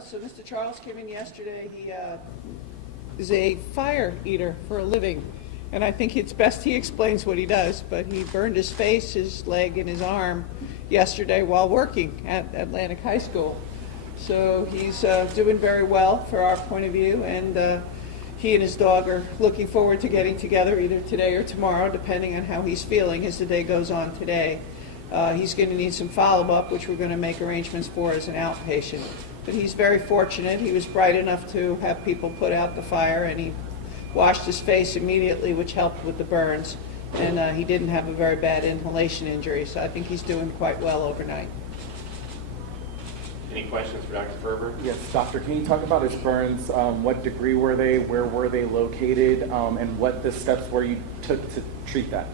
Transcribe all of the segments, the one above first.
So Mr. Charles came in yesterday. He is a fire eater for a living, and I think it's best he explains what he does, but he burned his face, his leg, and his arm yesterday while working at Atlantic High School. So he's doing very well for our point of view, and he and his dog are looking forward to getting together either today or tomorrow, depending on how he's feeling as the day goes on today. He's going to need some follow-up, which we're going to make arrangements for as an outpatient. But he's very fortunate. He was bright enough to have people put out the fire, and he washed his face immediately, which helped with the burns. And he didn't have a very bad inhalation injury, so I think he's doing quite well overnight. Any questions for Dr. Ferber? Yes, doctor, can you talk about his burns? What degree were they? Where were they located? And what the steps were you took to treat that?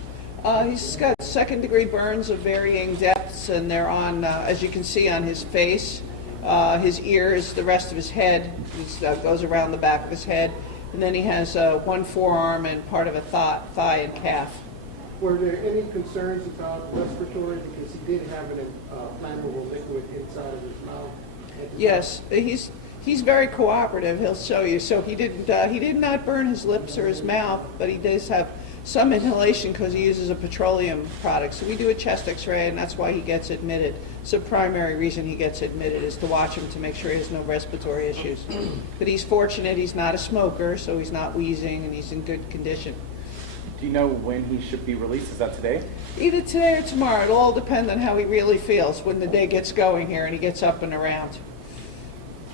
He's got second-degree burns of varying depths, and they're on, as you can see, on his face, his ears, the rest of his head. It goes around the back of his head. And then he has one forearm and part of a thigh and calf. Were there any concerns about respiratory, because he did have an flammable liquid inside of his mouth? Yes, he's very cooperative. He'll show you. So he did not burn his lips or his mouth, but he does have some inhalation because he uses a petroleum product. So we do a chest X-ray, and that's why he gets admitted. So primary reason he gets admitted is to watch him to make sure he has no respiratory issues. But he's fortunate. He's not a smoker, so he's not wheezing, and he's in good condition. Do you know when he should be released? Is that today? Either today or tomorrow. It'll all depend on how he really feels when the day gets going here and he gets up and around.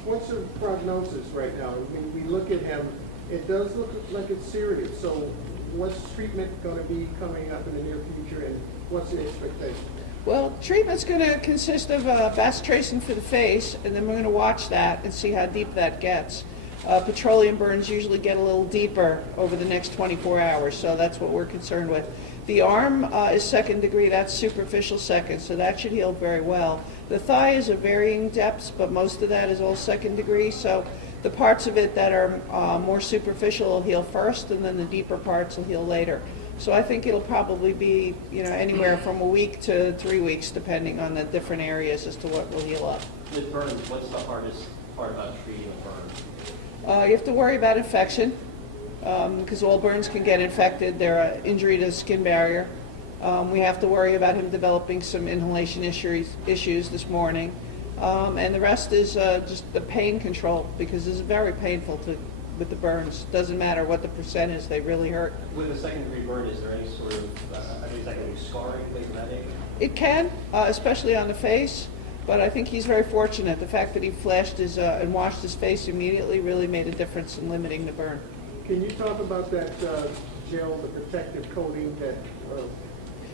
What's the prognosis right now? When we look at him, it does look like it's serious. So what's treatment going to be coming up in the near future, and what's the expectation? Well, treatment's going to consist of bacitracin for the face, and then we're going to watch that and see how deep that gets. Petroleum burns usually get a little deeper over the next 24 hours, so that's what we're concerned with. The arm is second degree. That's superficial second, so that should heal very well. The thigh is of varying depths, but most of that is all second degree, so the parts of it that are more superficial will heal first, and then the deeper parts will heal later. So I think it'll probably be, anywhere from a week to 3 weeks, depending on the different areas as to what will heal up. With burns, what's the hardest part about treating a burn? You have to worry about infection, because all burns can get infected. They're an injury to the skin barrier. We have to worry about him developing some inhalation issues this morning. And the rest is just the pain control, because it's very painful with the burns. Doesn't matter what the percent is, they really hurt. With a second-degree burn, is there any sort of, is that going to be scarring, things of that nature? It can, especially on the face, but I think he's very fortunate. The fact that he flashed and washed his face immediately really made a difference in limiting the burn. Can you talk about that gel, the protective coating that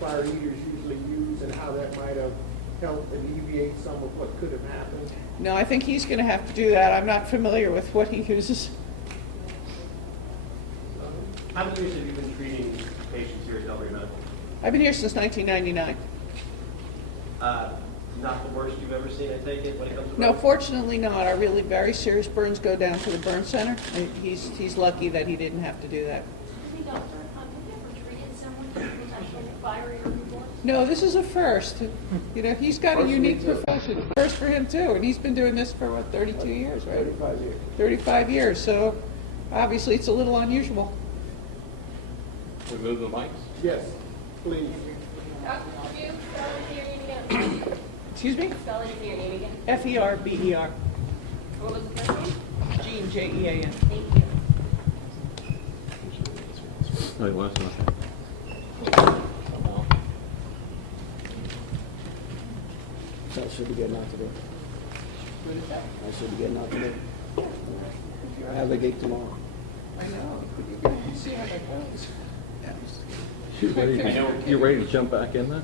fire eaters usually use, and how that might have helped alleviate some of what could have happened? No, I think he's going to have to do that. I'm not familiar with what he uses. How many years have you been treating patients here at Delray Medical? I've been here since 1999. Not the worst you've ever seen, I take it, when it comes to No, burns? fortunately not. Our really very serious burns go down to the burn center. He's lucky that he didn't have to do that. Excuse me, doctor, have you ever treated someone who was actually a fire eater before? No, this is a first. He's got a unique profession. First for him too, and he's been doing this for 32 years, right? 35 years. 35 years. So obviously it's a little unusual. We move the mics? Yes, please. Doctor, could you spell it your name again? Excuse me? Spell it your name again. F-E-R-B-E-R. What was the first name? Jean, J-E-A-N. Thank you. No, he wants to. I should be getting out today. I should be getting out today. I have the gate tomorrow. I know. But you can see how that goes. You ready to jump back in there?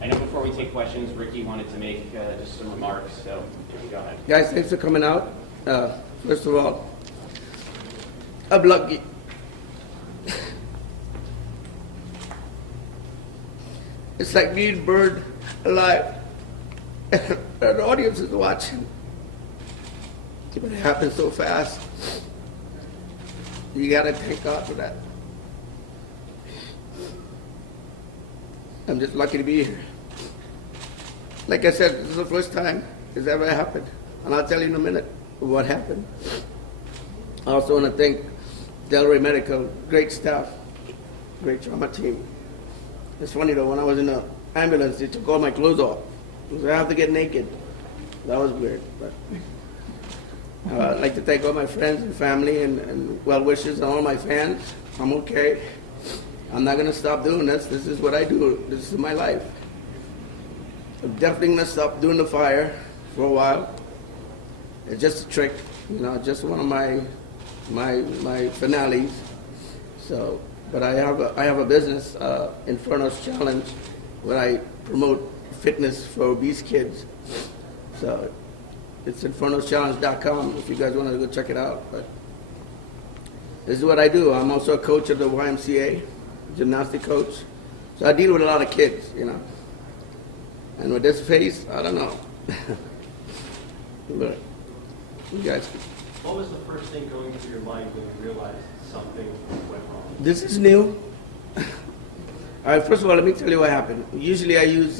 I know before we take questions, Ricky wanted to make just some remarks, so go ahead. Guys, thanks for coming out. First of all, I'm lucky. It's like being burned alive. And the audience is watching. But it happened so fast. You gotta thank God for that. I'm just lucky to be here. Like I said, this is the first time it's ever happened. and I'll tell you in a minute what happened. I also want to thank Delray Medical, great staff, great trauma team. It's funny though, when I was in the ambulance, they took all my clothes off. So I have to get naked. That was weird. But I'd like to thank all my friends and family and well wishes and all my fans. I'm okay. I'm not going to stop doing this. This is what I do. This is my life. I'm definitely going to stop doing the fire for a while. It's just a trick, you know, just one of my finales. So, but I have a business, Inferno's Challenge, where I promote fitness for obese kids. So it's infernoschallenge.com if you guys want to go check it out. But this is what I do. I'm also a coach of the YMCA, gymnastic coach. So I deal with a lot of kids, you know. And with this face, I don't know. But you guys. What was the first thing going through your mind when you realized something went wrong? This is new. All right, first of all, let me tell you what happened. Usually I use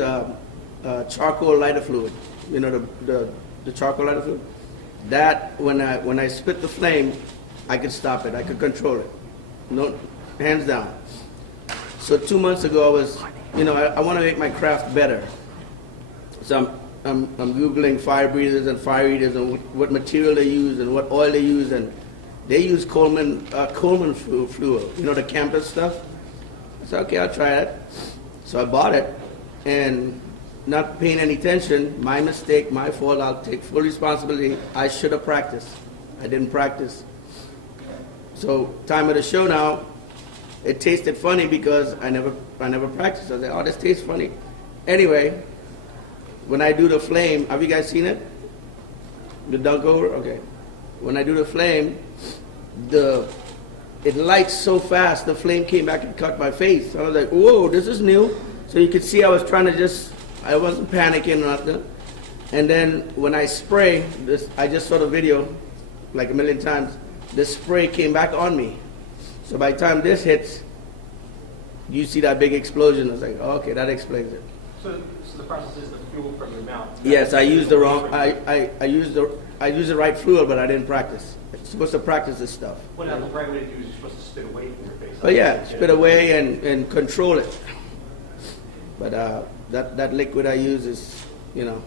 charcoal lighter fluid. You know, the charcoal lighter fluid. That, when I spit the flame, I could stop it. I could control it. No, hands down. So 2 months ago, I was, you know, I want to make my craft better. So I'm Googling fire breathers and fire eaters and what material they use and what oil they use, and they use Coleman fluid, you know, the campus stuff. I said, okay, I'll try it. So I bought it, and not paying any attention, my mistake, my fault, I'll take full responsibility. I should have practiced. I didn't practice. So time of the show now, it tasted funny because I never practiced. I said, oh, this tastes funny. Anyway, when I do the flame, have you guys seen it? The dunk over? Okay. When I do the flame, it lights so fast, the flame came back and cut my face. I was like, whoa, this is new. So you could see I was trying to I wasn't panicking or nothing. And then when I spray, I just saw the video like a million times, the spray came back on me. So by the time this hits, you see that big explosion. I was like, oh, okay, that explains it. So the process is the fuel from your mouth. Yes, I used the wrong. I used the right fluid, but I didn't practice. I'm supposed to practice this stuff. Well, now the right way to do is you're supposed to spit away from your face. But yeah, spit away and control it. But that liquid I use is, you know,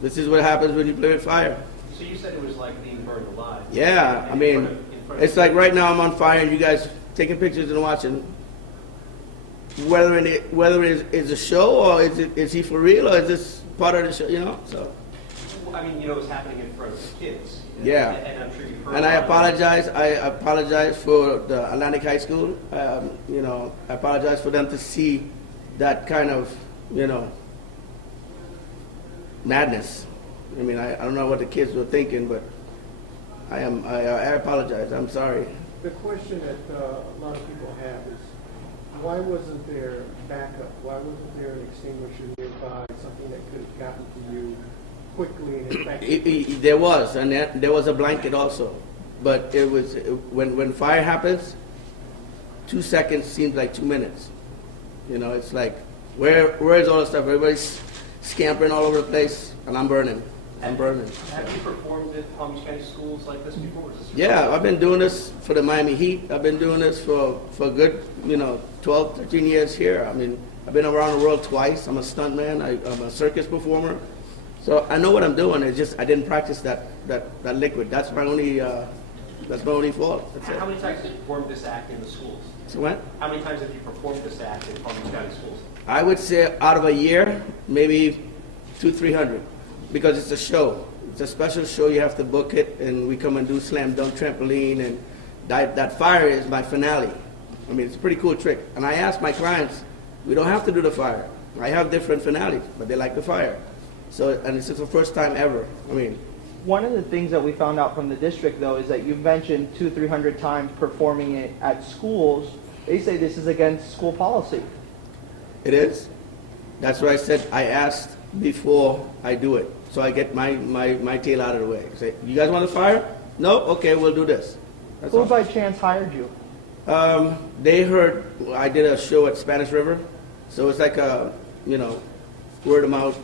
this is what happens when you play with fire. So you said it was like being burned alive. Yeah, I mean, it's like right now I'm on fire and you guys taking pictures and watching. Whether it is a show or is he for real or is this part of the show, you know? So. I mean, you know, it's happening in front of kids. Yeah. And I'm sure you've heard. And I apologize for the Atlantic High School. You know, I apologize for them to see that kind of, you know, madness. I mean, I don't know what the kids were thinking, but I apologize. I'm sorry. The question that a lot of people have is, why wasn't there backup? Why wasn't there an extinguisher nearby, something that could have gotten to you quickly and effectively? There was, and there was a blanket also. But it was, when fire happens, 2 seconds seems like 2 minutes. You know, it's like, where is all the stuff? Everybody's scampering all over the place, and I'm burning. Have you performed at Palm Beach County schools like this before? Yeah, I've been doing this for the Miami Heat. I've been doing this for a good, 12, 13 years here. I mean, I've been around the world twice. I'm a stuntman. I'm a circus performer. So I know what I'm doing. It's just I didn't practice that liquid. That's my only fault. That's it. How many times have you performed this act in the schools? So what? How many times have you performed this act in Palm Beach County schools? I would say out of a year, maybe 200-300, because it's a show. It's a special show. You have to book it, and we come and do slam dunk trampoline, and that fire is my finale. I mean, it's a pretty cool trick. And I ask my clients, we don't have to do the fire. I have different finales, but they like the fire. So, and this is the first time ever. I mean, one of the things that we found out from the district, though, is that you've mentioned 200-300 times performing it at schools. They say this is against school policy. it is. That's why I said I asked before I do it, so I get my tail out of the way. Say, you guys want to fire? No? Okay, we'll do this. That's Who all. by chance hired you? They heard I did a show at Spanish River, so it's like a, word of mouth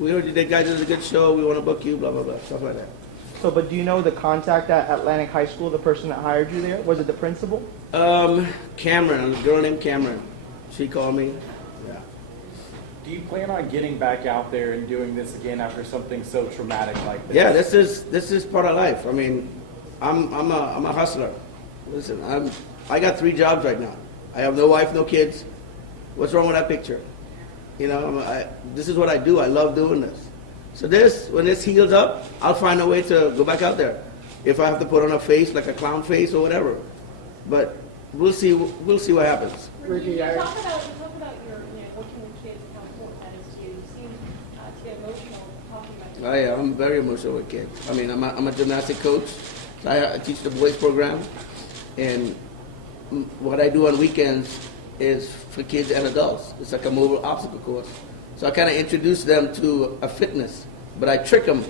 We heard the guy did a good show, we want to book you, blah, blah, blah, stuff like that. So, but do you know the contact at Atlantic High School, the person that hired you there? Was it the principal? Cameron, a girl named Cameron. She called me. Yeah. Do you plan on getting back out there and doing this again after something so traumatic like this? Yeah, this is part of life. I mean, I'm a hustler. Listen, I got 3 jobs right now. I have no wife, no kids. What's wrong with that picture? You know, this is what I do. I love doing this. So when this heals up, I'll find a way to go back out there. If I have to put on a face, like a clown face or whatever. But we'll see what happens. Ricky, Talk about your, working with kids and how important that is to you. You seem to get emotional talking about it. I'm very emotional with kids. I mean, I'm a gymnastic coach. So I teach the boys program. And what I do on weekends is for kids and adults. It's like a mobile obstacle course. So I kind of introduce them to a fitness, but I trick them.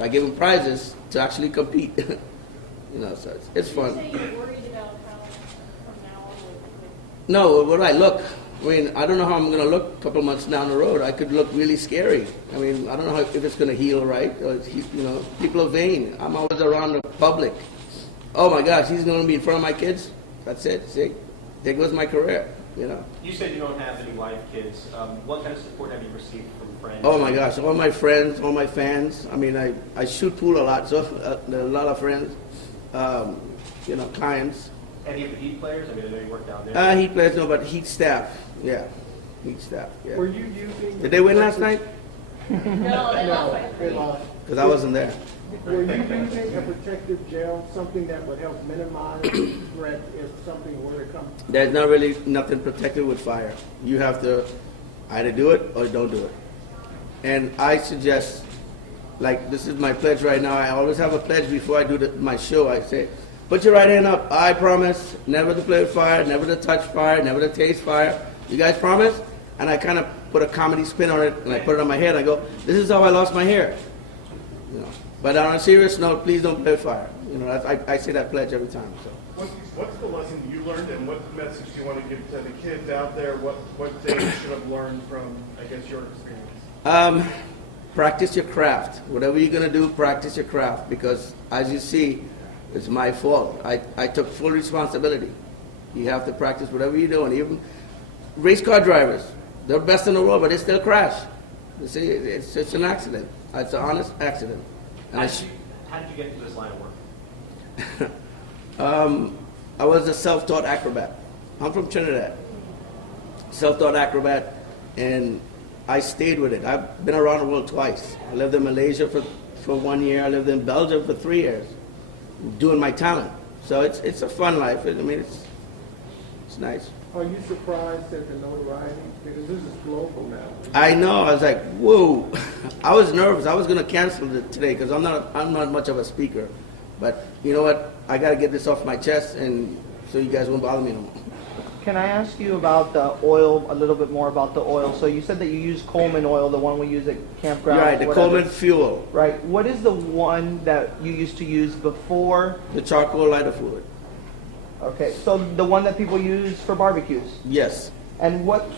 I give them prizes to actually compete. So it's fun. You say you're worried about how from now on with No, what do I look? I mean, I don't know how I'm going to look a couple months down the road. I could look really scary. I mean, I don't know if it's going to heal right. Or people are vain. I'm always around the public. Oh my gosh, he's going to be in front of my kids? That's it. See? There goes my career, You said you don't have any wife, kids. What kind of support have you received from friends? Oh my gosh, all my friends, all my fans. I mean, I shoot pool a lot, so there are a lot of friends, clients. Any of the Heat players? I mean, I know you work down there. Heat players, no, but Heat staff. Yeah, Heat staff, yeah. were you using? Did they win last night? No, they No, lost. they lost. Because I wasn't there. Were you using a protective gel, something that would help minimize the threat if something were to come? There's not really nothing protected with fire. You have to either do it or don't do it. And I suggest, like this is my pledge right now. I always have a pledge before I do my show. I say, put your right hand up. I promise never to play with fire, never to touch fire, never to taste fire. You guys promise? And I kind of put a comedy spin on it, and I put it on my head. I go, this is how I lost my hair. But on a serious note, please don't play with fire. I say that pledge every time. So. What's the lesson you learned, and what message do you want to give to the kids out there? What they should have learned from, I guess, your experience? Practice your craft. Whatever you're gonna do, practice your craft. Because as you see, it's my fault. I took full responsibility. You have to practice whatever you're doing. Even race car drivers, they're best in the world, but they still crash. You see, it's just an accident. It's an honest accident. And How did you get into this line of work? I was a self-taught acrobat. I'm from Trinidad. Self-taught acrobat, and I stayed with it. I've been around the world twice. I lived in Malaysia for 1 year. I lived in Belgium for 3 years, doing my talent. So it's a fun life. I mean, it's nice. Are you surprised at the notoriety? Because this is global now. I know. I was like, whoa. I was nervous. I was going to cancel it today because I'm not much of a speaker. But you know what? I got to get this off my chest, and so you guys won't bother me no more. Can I ask you about the oil, a little bit more about the oil? So you said that you use Coleman oil, the one we use at campground. Right, the whatever. Coleman fuel. Right. What is the one that you used to use before? The charcoal lighter fluid. Okay, so the one that people use for barbecues. Yes. And what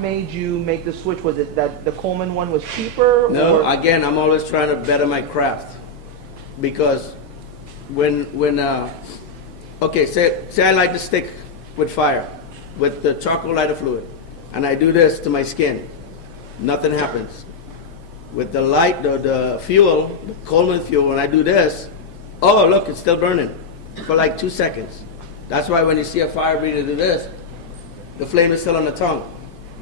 made you make the switch? Was it that the Coleman one was cheaper? No, or? again, I'm always trying to better my craft. Because okay, say I light the stick with fire, with the charcoal lighter fluid, and I do this to my skin, nothing happens. With the light, the fuel, the Coleman fuel, when I do this, oh look, it's still burning for like 2 seconds. That's why when you see a fire breather do this, the flame is still on the tongue.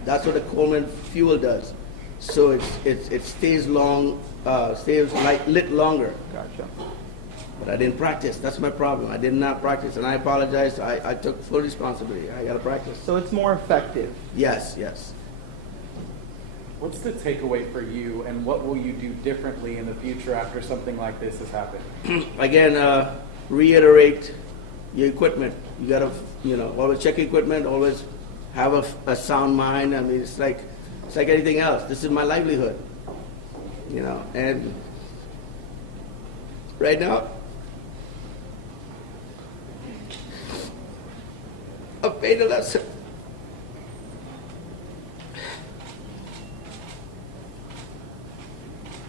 That's what the Coleman fuel does. So it stays lit longer. Gotcha. But I didn't practice. That's my problem. I did not practice, and I apologize. I took full responsibility. I got to practice. So it's more effective. Yes, yes. What's the takeaway for you, and what will you do differently in the future after something like this has happened? Again, reiterate your equipment. You got to, always check equipment. Always have a sound mind. I mean, it's like anything else. This is my livelihood. And right now, I've made a lesson.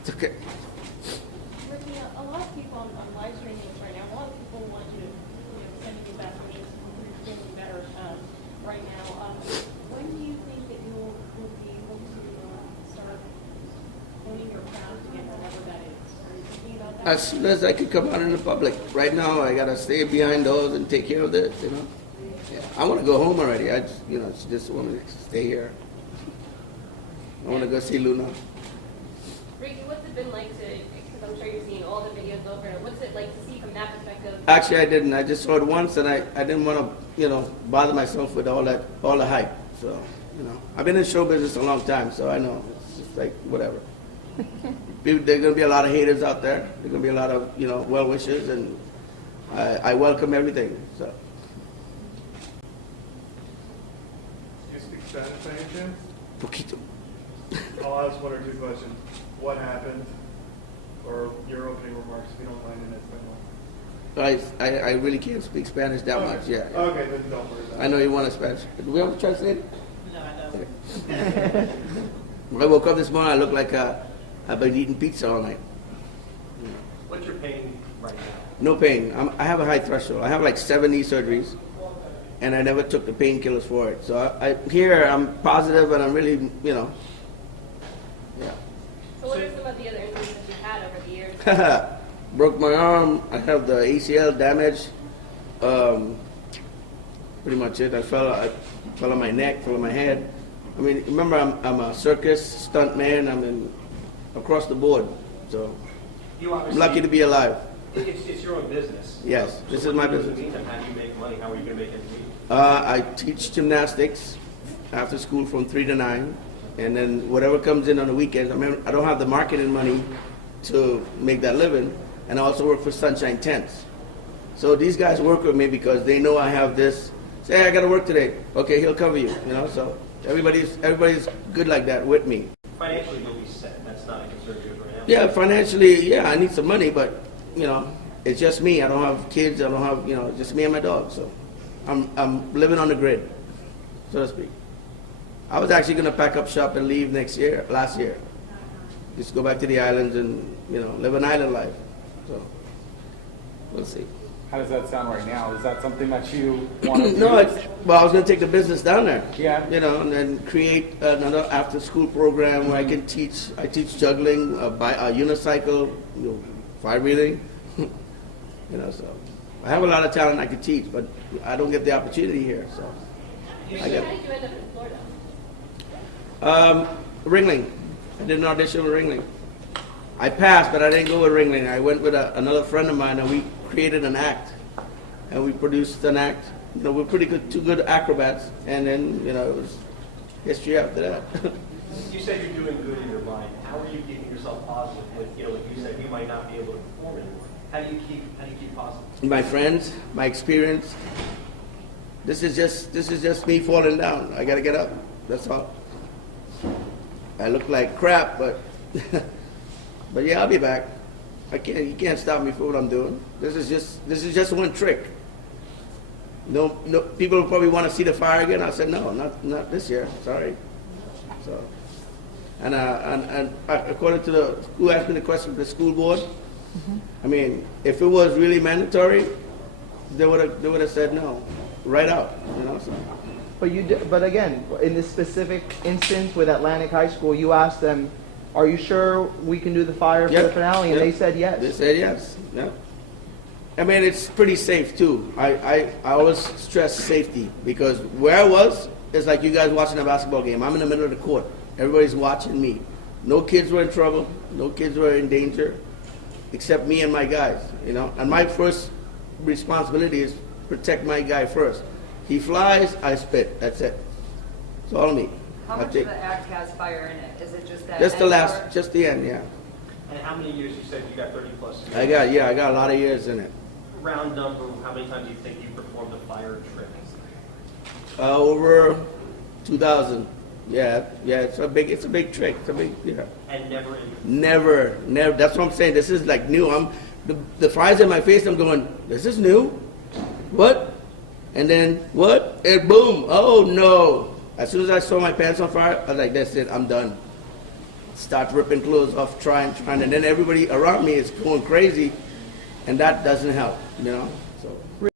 It's okay. Ricky, a lot of people on live streaming this right now, a lot of people want you to, send you best wishes, you're feeling better right now. When do you think that you'll be able to start owning your craft again, whatever that is? Are you thinking about that? As soon as I could come out in the public. Right now, I gotta stay behind doors and take care of this, you know. Yeah. I want to go home already. I just want to stay here. I want to go see Luna. Ricky, what's it been like to, because I'm sure you're seeing all the videos over, what's it like to see from that perspective? Actually, I didn't. I just saw it once, and I didn't want to, bother myself with all the hype. So, I've been in show business a long time, so I know. It's just like, whatever. There are going to be a lot of haters out there. There are going to be a lot of, well-wishers, and I welcome everything, so. Do you speak Spanish by any chance? Poquito. I'll ask one or two questions. What happened? Or your opening remarks, if you don't mind in Espanol. I really can't speak Spanish that much, yeah. Okay, then don't worry about it. I know you want a Spanish. Do we have a translator? No, I don't. When I woke up this morning, I looked like I've been eating pizza all night. What's your pain right now? No pain. I have a high threshold. I have like 7 knee surgeries, and I never took the painkillers for it. So here I'm positive, and I'm really, yeah. So what are some of the other injuries that you've had over the years? Broke my arm. I have the ACL damage. Pretty much it. I fell on my neck, fell on my head. I mean, remember, I'm a circus stunt man. I'm across the board. So You I'm obviously, lucky to be alive. It's your own business. Yes, So this what is my do you do in business. the meantime? How do you make money? How are you going to make ends meet? I teach gymnastics after school from 3 to 9, and then whatever comes in on the weekends. I mean, I don't have the marketing money to make that living, and I also work for Sunshine Tents. So these guys work with me because they know I have this. Say, hey, I got to work today. Okay, he'll cover you. So everybody's good like that with me. Financially, you'll be set. That's not a concern of yours right now. Yeah, financially, yeah, I need some money, but it's just me. I don't have kids. I don't have just me and my dog. So I'm living on the grid, so to speak. I was actually going to pack up shop and leave last year. Just go back to the islands and, live an island life. So, we'll see. How does that sound right now? Is that something that you want to do? No, I was going to take the business down there. Yeah. And then create another after-school program where I can teach. I teach juggling, a unicycle, fire breathing. So I have a lot of talent I could teach, but I don't get the opportunity here. So How did you end up in Florida? Ringling. I did an audition with Ringling. I passed, but I didn't go with Ringling. I went with another friend of mine, and we created an act, and we produced an act. We're pretty good, 2 good acrobats, and then it was history after that. You said you're doing good in your mind. How are you keeping yourself positive? With like you said, you might not be able to perform anymore. How do you keep positive? My friends, my experience. This is just me falling down. I gotta get up. That's all. I look like crap, but yeah, I'll be back. You can't stop me for what I'm doing. This is just one trick. No, people probably want to see the fire again. I said no, not this year. Sorry. So, and according to who asked me the question, the school board. I mean, if it was really mandatory, they would have said no, right out. So. But again, in this specific instance with Atlantic High School, you asked them, "Are you sure we can do the fire for the finale?" And they said yes. They said yes. Yeah. I mean, it's pretty safe too. I always stress safety because where I was is like you guys watching a basketball game. I'm in the middle of the court. Everybody's watching me. No kids were in trouble. No kids were in danger, except me and my guys. And my first responsibility is protect my guy first. He flies, I spit. That's it. It's all me. How much of the act has fire in it? Is it just that? Just the end, yeah. And how many years? You said you got 30 plus years. I got a lot of years in it. Round number, how many times do you think you performed a fire trick? Over 2,000. Yeah. It's a big trick. It's a big, yeah. And never injured? Never. That's what I'm saying. This is like new. The fire's in my face. I'm going, this is new. What? And then what? And boom. Oh no. As soon as I saw my pants on fire, I was like, that's it. I'm done. start ripping clothes off, trying, and then everybody around me is going crazy, and that doesn't help, you know.